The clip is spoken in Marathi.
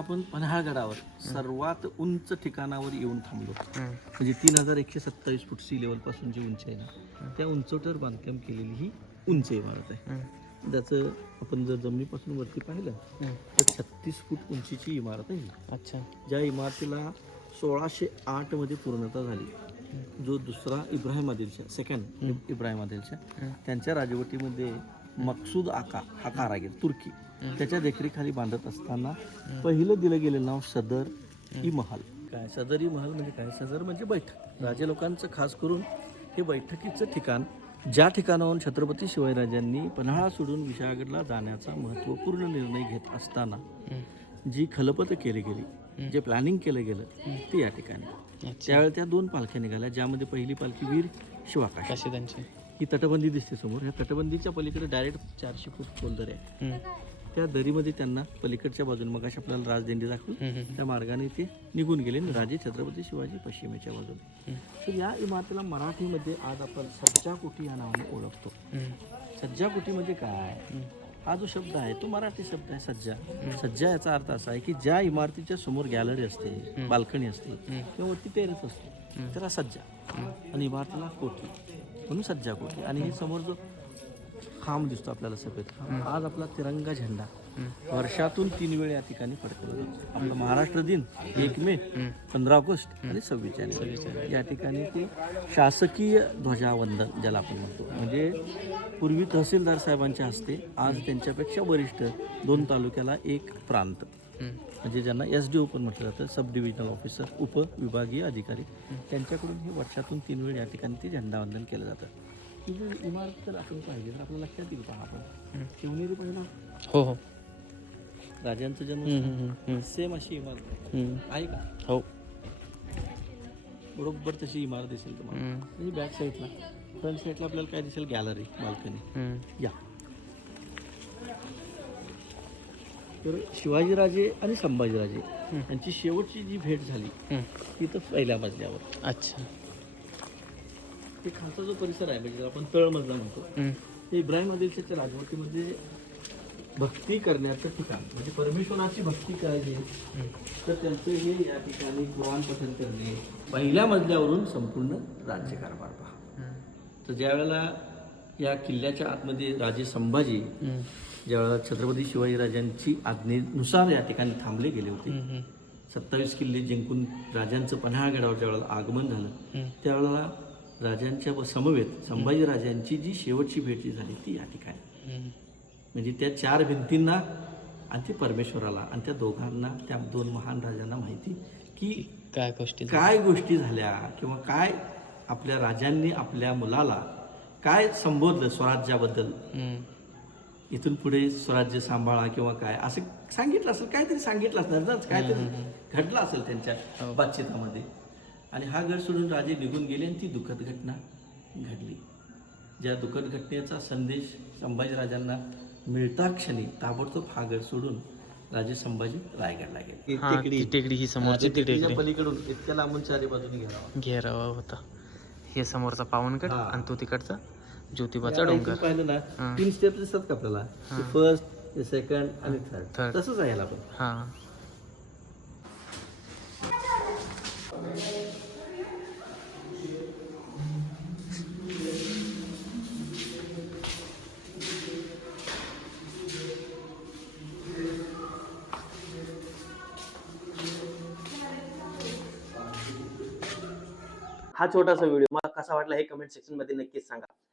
आपण पन्हाळगडावर सर्वात उंच ठिकाणावर येऊन थांबलो. म्हणजे तीन हजार एकशे सत्तावीस फूट सी लेवलपासून जी उंची आहे ना त्या उंचवट्यावर बांधकाम केलेली ही उंच इमारत आहे. त्याचं आपण जर जमिनीपासून वरती पाहिलं. तर छत्तीस फूट उंचीची इमारत आहे. अच्छा ज्या इमारतीला सोळाशे आठमध्ये पूर्णता झाली जो दुसरा इब्राहिम आदिलशा सेकंड इब्राहिम आदिलशा हम्म. त्यांच्या राजवटीमध्ये मकसूद आका हा कारागीर तुर्की. त्याच्या देखरेखाली बांधत असताना पहिलं दिलं गेलेलं नाव सदर ई महल. काय? सदर ई महल म्हणजे काय? सदर म्हणजे बैठक. राजे लोकांचं खास करून हे बैठकीचं ठिकाण ज्या ठिकाणाहून छत्रपती शिवाजीराजांनी पन्हाळा सोडून विशाळगडला जाण्याचा महत्त्वपूर्ण निर्णय घेत असताना. जी खलपतं केली गेली जे प्लॅनिंग केलं गेलं ते या ठिकाणी. त्यावेळी त्या दोन पालख्या निघाल्या ज्यामध्ये पहिली पालखी वीर शिवाकाश. ही तटबंदी दिसते समोर. ह्या तटबंदीच्या पलीकडे डायरेक्ट चारशे फूट खोल दरी आहे. त्या दरीमध्ये त्यांना पलीकडच्या बाजूने मग आपल्याला राजदिंडी दाखवली हम्म. त्या मार्गाने ते निघून गेले. आणि राजे छत्रपती शिवाजी पश्चिमेच्या बाजूने. तर या इमारतीला मराठीमध्ये आज आपण सज्जा कुटी या नावाने ओळखतो. सज्जा कुटी म्हणजे काय. हा जो शब्द आहे तो मराठी शब्द आहे सज्जा. सज्जा याचा अर्थ असा आहे की ज्या इमारतीच्या समोर गॅलरी असते बाल्कनी असते किंवा वरती टेरेस असते त्याला सज्जा. आणि इमारतीला कोठी. म्हणून सज्जा कोठी आणि ही समोर जो खांब दिसतो आपल्याला सफेद आज आपला तिरंगा झेंडा. वर्षातून तीन वेळ या ठिकाणी फडकवला जातो आपला महाराष्ट्र दिन एक मे पंधरा ऑगस्ट आणि सव्वीस जानेवारी. या ठिकाणी ते शासकीय ध्वजावंदन ज्याला आपण म्हणतो. म्हणजे पूर्वी तहसीलदार साहेबांच्या हस्ते आज त्यांच्यापेक्षा वरिष्ठ दोन तालुक्याला एक प्रांत. म्हणजे ज्यांना एस डी ओ पण म्हटलं जातं सब डिव्हिजनल ऑफिसर उपविभागीय अधिकारी त्यांच्याकडून हे वर्षातून तीन वेळ या ठिकाणी ते झेंडावंदन केलं जातं. ही जर इमारत जर आपण पाहिजे तर आपल्याला लक्षात येईल पहा आपण. शिवनेरी पहिला हो हो. राजांचं जन्म. सेम अशी इमारत. आहे. आहे का? हो. बरोबर तशी इमारत दिसेल तुम्हाला. म्हणजे बॅक साईडला फ्रंट साईडला आपल्याला काय दिसेल? Gallery balcony. या. तर शिवाजीराजे आणि संभाजीराजे यांची शेवटची जी भेट झाली. ती तर पहिल्या मजल्यावर. अच्छा. ते खालचा जो परिसर आहे म्हणजे आपण तळमजला म्हणतो. ते इब्राहिम आदिलशाच्या राजवटीमध्ये भक्ती करण्याचं ठिकाण म्हणजे परमेश्वराची भक्ती करायची. तर त्यांचं हे या ठिकाणी कुराण पठण करणे पहिल्या मजल्यावरून संपूर्ण राज्यकारभार पहा. तर ज्या वेळेला या किल्ल्याच्या आतमध्ये राजे संभाजी ज्यावेळेला छत्रपती शिवाजीराजांची आज्ञेनुसार या ठिकाणी थांबले गेले होते. सत्तावीस किल्ले जिंकून राजांचं पन्हाळगडावर ज्यावेळेला आगमन झालं. त्यावेळेला राजांच्या समवेत संभाजीराजांची जी शेवटची भेट जी झाली ती या ठिकाणी. म्हणजे त्या चार भिंतींना आणि ते परमेश्वराला आणि त्या दोघांना त्या दोन महान राजांना माहिती की काय गोष्टी काय गोष्टी झाल्या किंवा काय आपल्या राजांनी आपल्या मुलाला काय संबोधलं स्वराज्याबद्दल. इथून पुढे स्वराज्य सांभाळा किंवा काय? असं सांगितलं असेल काहीतरी सांगितलं असणार ना काहीतरी घडलं असेल त्यांच्या बातचितामध्ये. आणि हा गड सोडून राजे निघून गेले आणि ती दुःखद घटना घडली. ज्या दुःखद घटनेचा संदेश संभाजीराजांना मिळता क्षणी ताबडतोब हा गड सोडून राजे संभाजी रायगडला गेले. हा ती टेकडी. ही समोरची टेकडीच्या पलीकडून इतक्या लांबून चारी बाजूने गेला घेरावा होता. हे समोरचा पावनगड हा. आणि तो तिकडचा ज्योतिबाचा डोंगर. पाहिलं ना. तीन स्टेप दिसतात का आपल्याला? फर्स्ट सेकंड आणि थर्ड. तसंच आहे याला पण. हा. हा छोटासा व्हिडिओ मला कसा वाटला हे कमेंट सेक्शनमध्ये नक्कीच सांगा.